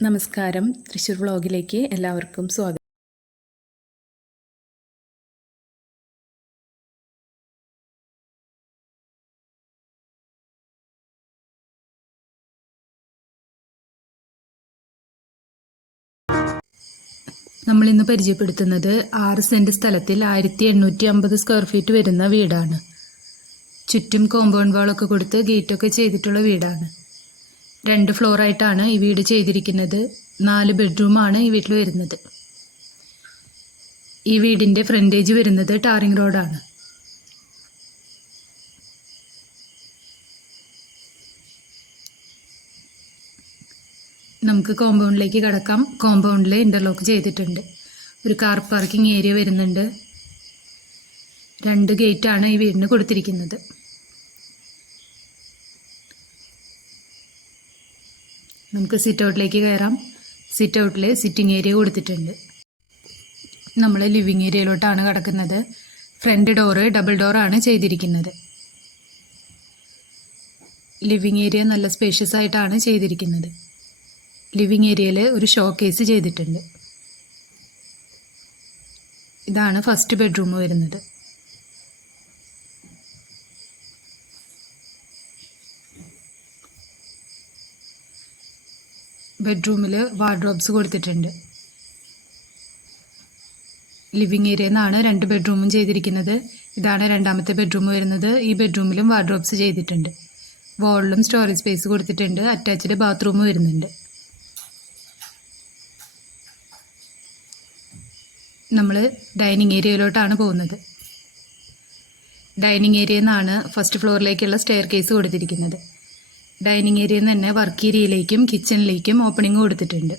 നമസ്കാരം. തൃശ്ശൂർ വ്ളോഗിലേക്ക് എല്ലാവർക്കും സ്വാഗതം. നമ്മൾ ഇന്ന് പരിചയപ്പെടുത്തുന്നത് ആറ് സെന്റ് സ്ഥലത്തിൽ ആയിരത്തി എണ്ണൂറ്റി അമ്പത് സ്ക്വയർ ഫീറ്റ് വരുന്ന വീടാണ്. ചുറ്റും കോമ്പൗണ്ട് വാളൊക്കെ കൊടുത്ത് ഗേറ്റൊക്കെ ചെയ്തിട്ടുള്ള വീടാണ്. രണ്ട് ഫ്ലോറായിട്ടാണ് ഈ വീട് ചെയ്തിരിക്കുന്നത്. നാല് ബെഡ്റൂമാണ് ഈ വീട്ടിൽ വരുന്നത്. ഈ വീടിന്റെ ഫ്രണ്ടേജ് വരുന്നത് ടാറിംഗ് റോഡാണ്. നമുക്ക് കോമ്പൗണ്ടിലേക്ക് കടക്കാം. കോമ്പൗണ്ടിൽ ഇന്റർലോക്ക് ചെയ്തിട്ടുണ്ട്. ഒരു കാർ പാർക്കിംഗ് ഏരിയ വരുന്നുണ്ട്. രണ്ട് ഗേറ്റാണ് ഈ വീടിന് കൊടുത്തിരിക്കുന്നത്. നമുക്ക് സിറ്റ് ഔട്ടിലേക്ക് കയറാം. സിറ്റ് ഔട്ടിൽ സിറ്റിംഗ് ഏരിയ കൊടുത്തിട്ടുണ്ട്. നമ്മൾ ലിവിങ് ഏരിയയിലോട്ടാണ് കിടക്കുന്നത്. ഫ്രണ്ട് ഡോറ് ഡബിൾ ഡോറാണ് ചെയ്തിരിക്കുന്നത്. ലിവിങ് ഏരിയ നല്ല സ്പേഷ്യസ് ആയിട്ടാണ് ചെയ്തിരിക്കുന്നത്. ലിവിങ് ഏരിയയിൽ ഒരു ഷോ കേസ് ചെയ്തിട്ടുണ്ട്. ഇതാണ് ഫസ്റ്റ് ബെഡ്റൂം വരുന്നത്. ബെഡ്റൂമിൽ വാർഡ്രോബ്സ് കൊടുത്തിട്ടുണ്ട്. ലിവിങ് ഏരിയ എന്നാണ് രണ്ട് ബെഡ്റൂമും ചെയ്തിരിക്കുന്നത്. ഇതാണ് രണ്ടാമത്തെ ബെഡ്റൂം വരുന്നത്. ഈ ബെഡ്റൂമിലും വാർഡ്രോബ്സ് ചെയ്തിട്ടുണ്ട്. വാളിലും സ്റ്റോറേജ് സ്പേസ് കൊടുത്തിട്ടുണ്ട്. അറ്റാച്ച്ഡ് ബാത്റൂം വരുന്നുണ്ട്. നമ്മൾ ഡൈനിങ് ഏരിയയിലോട്ടാണ് പോകുന്നത്. ഡൈനിങ് ഏരിയയിൽ നിന്നാണ് ഫസ്റ്റ് ഫ്ലോറിലേക്കുള്ള സ്റ്റെയർ കേസ് കൊടുത്തിരിക്കുന്നത്. ഡൈനിങ് ഏരിയയിൽ നിന്ന് തന്നെ വർക്ക് ഏരിയയിലേക്കും കിച്ചണിലേക്കും ഓപ്പണിംഗ് കൊടുത്തിട്ടുണ്ട്.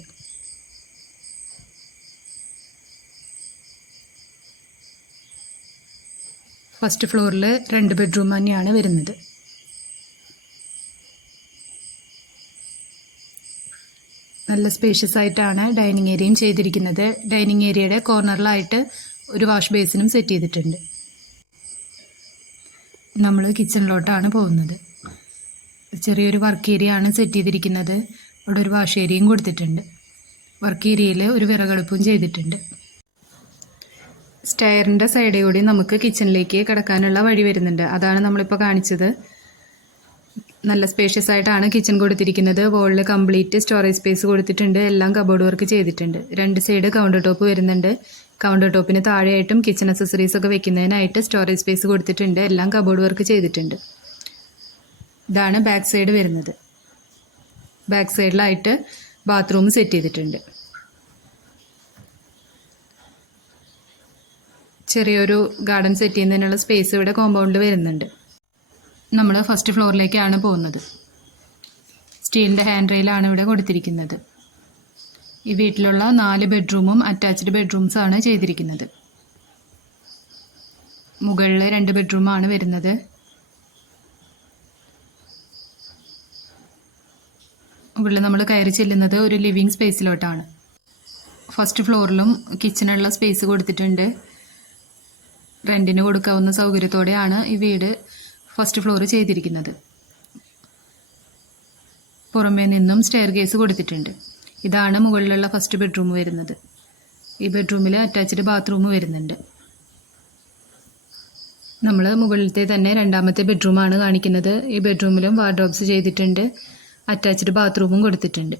ഫസ്റ്റ് ഫ്ലോറിൽ രണ്ട് ബെഡ്റൂം തന്നെയാണ് വരുന്നത്. നല്ല സ്പേഷ്യസ് ആയിട്ടാണ് ഡൈനിങ് ഏരിയയും ചെയ്തിരിക്കുന്നത്. ഡൈനിങ് ഏരിയയുടെ കോർണറിലായിട്ട് ഒരു വാഷ് ബേസിനും സെറ്റ് ചെയ്തിട്ടുണ്ട്. നമ്മൾ കിച്ചണിലോട്ടാണ് പോകുന്നത്. ചെറിയൊരു വർക്ക് ഏരിയ ആണ് സെറ്റ് ചെയ്തിരിക്കുന്നത്. അവിടെ ഒരു വാഷ് ഏരിയയും കൊടുത്തിട്ടുണ്ട്. വർക്ക് ഏരിയയിൽ ഒരു വിറകടുപ്പും ചെയ്തിട്ടുണ്ട്. സ്റ്റയറിന്റെ സൈഡിൽ കൂടി നമുക്ക് കിച്ചണിലേക്ക് കിടക്കാനുള്ള വഴി വരുന്നുണ്ട്. അതാണ് നമ്മളിപ്പോൾ കാണിച്ചത്. നല്ല സ്പേഷ്യസ് ആയിട്ടാണ് കിച്ചൺ കൊടുത്തിരിക്കുന്നത്. വോളിൽ കംപ്ലീറ്റ് സ്റ്റോറേജ് സ്പേസ് കൊടുത്തിട്ടുണ്ട്. എല്ലാം കബോർഡ് വർക്ക് ചെയ്തിട്ടുണ്ട്. രണ്ട് സൈഡ് കൗണ്ടർ ടോപ്പ് വരുന്നുണ്ട്. കൗണ്ടർ ടോപ്പിന് താഴെയായിട്ടും കിച്ചൺ അക്സസറീസ് ഒക്കെ വെക്കുന്നതിനായിട്ട് സ്റ്റോറേജ് സ്പേസ് കൊടുത്തിട്ടുണ്ട്. എല്ലാം കബോർഡ് വർക്ക് ചെയ്തിട്ടുണ്ട്. ഇതാണ് ബാക്ക് സൈഡ് വരുന്നത്. ബാക്ക് സൈഡിലായിട്ട് ബാത്റൂം സെറ്റ് ചെയ്തിട്ടുണ്ട്. ചെറിയൊരു ഗാർഡൻ സെറ്റ് ചെയ്യുന്നതിനുള്ള സ്പേസ് ഇവിടെ കോമ്പൗണ്ടിൽ വരുന്നുണ്ട്. നമ്മൾ ഫസ്റ്റ് ഫ്ലോറിലേക്കാണ് പോകുന്നത്. സ്റ്റീലിന്റെ ഹാൻഡ് റെയിലാണ് ഇവിടെ കൊടുത്തിരിക്കുന്നത്. ഈ വീട്ടിലുള്ള നാല് ബെഡ്റൂമും അറ്റാച്ച്ഡ് ബെഡ്റൂംസാണ് ചെയ്തിരിക്കുന്നത്. മുകളിൽ രണ്ട് ബെഡ്റൂമാണ് വരുന്നത്. മുകളിൽ നമ്മൾ കയറി ചെല്ലുന്നത് ഒരു ലിവിങ് സ്പേസിലോട്ടാണ്. ഫസ്റ്റ് ഫ്ലോറിലും കിച്ചണുള്ള സ്പേസ് കൊടുത്തിട്ടുണ്ട്. റെന്റിന് കൊടുക്കാവുന്ന സൗകര്യത്തോടെയാണ് ഈ വീട് ഫസ്റ്റ് ഫ്ലോർ ചെയ്തിരിക്കുന്നത്. പുറമേ നിന്നും സ്റ്റെയർ കേസ് കൊടുത്തിട്ടുണ്ട്. ഇതാണ് മുകളിലുള്ള ഫസ്റ്റ് ബെഡ്റൂം വരുന്നത്. ഈ ബെഡ്റൂമിൽ അറ്റാച്ച്ഡ് ബാത്റൂം വരുന്നുണ്ട്. നമ്മൾ മുകളിലത്തെ തന്നെ രണ്ടാമത്തെ ബെഡ്റൂമാണ് കാണിക്കുന്നത്. ഈ ബെഡ്റൂമിലും വാർഡ്രോബ്സ് ചെയ്തിട്ടുണ്ട്. അറ്റാച്ച്ഡ് ബാത്റൂമും കൊടുത്തിട്ടുണ്ട്.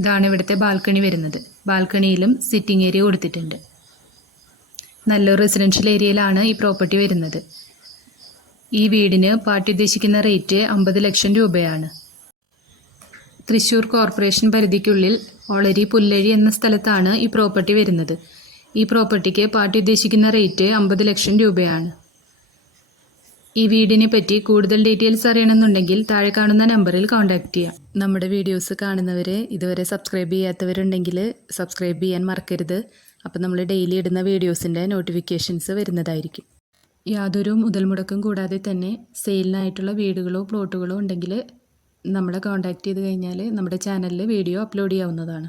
ഇതാണ് ഇവിടുത്തെ ബാൽക്കണി വരുന്നത്. ബാൽക്കണിയിലും സിറ്റിംഗ് ഏരിയ കൊടുത്തിട്ടുണ്ട്. നല്ലൊരു റെസിഡൻഷ്യൽ ഏരിയയിലാണ് ഈ പ്രോപ്പർട്ടി വരുന്നത്. ഈ വീടിന് പാർട്ടി ഉദ്ദേശിക്കുന്ന റേറ്റ് അമ്പത് ലക്ഷം രൂപയാണ്. തൃശ്ശൂർ കോർപ്പറേഷൻ പരിധിക്കുള്ളിൽ ഒളരി പുല്ലഴി എന്ന സ്ഥലത്താണ് ഈ പ്രോപ്പർട്ടി വരുന്നത്. ഈ പ്രോപ്പർട്ടിക്ക് പാർട്ടി ഉദ്ദേശിക്കുന്ന റേറ്റ് അമ്പത് ലക്ഷം രൂപയാണ്. ഈ വീടിനെ പറ്റി കൂടുതൽ ഡീറ്റെയിൽസ് അറിയണമെന്നുണ്ടെങ്കിൽ താഴെ കാണുന്ന നമ്പറിൽ കോൺടാക്റ്റ് ചെയ്യാം. നമ്മുടെ വീഡിയോസ് കാണുന്നവരെ ഇതുവരെ സബ്സ്ക്രൈബ് ചെയ്യാത്തവരുണ്ടെങ്കിൽ സബ്സ്ക്രൈബ് ചെയ്യാൻ മറക്കരുത്. അപ്പോൾ നമ്മൾ ഡെയിലി ഇടുന്ന വീഡിയോസിന്റെ നോട്ടിഫിക്കേഷൻസ് വരുന്നതായിരിക്കും. യാതൊരു മുതൽ മുടക്കും കൂടാതെ തന്നെ സെയിലിനായിട്ടുള്ള വീടുകളോ പ്ലോട്ടുകളോ ഉണ്ടെങ്കിൽ നമ്മളെ കോൺടാക്റ്റ് ചെയ്ത് കഴിഞ്ഞാൽ നമ്മുടെ ചാനലിൽ വീഡിയോ അപ്ലോഡ് ചെയ്യാവുന്നതാണ്.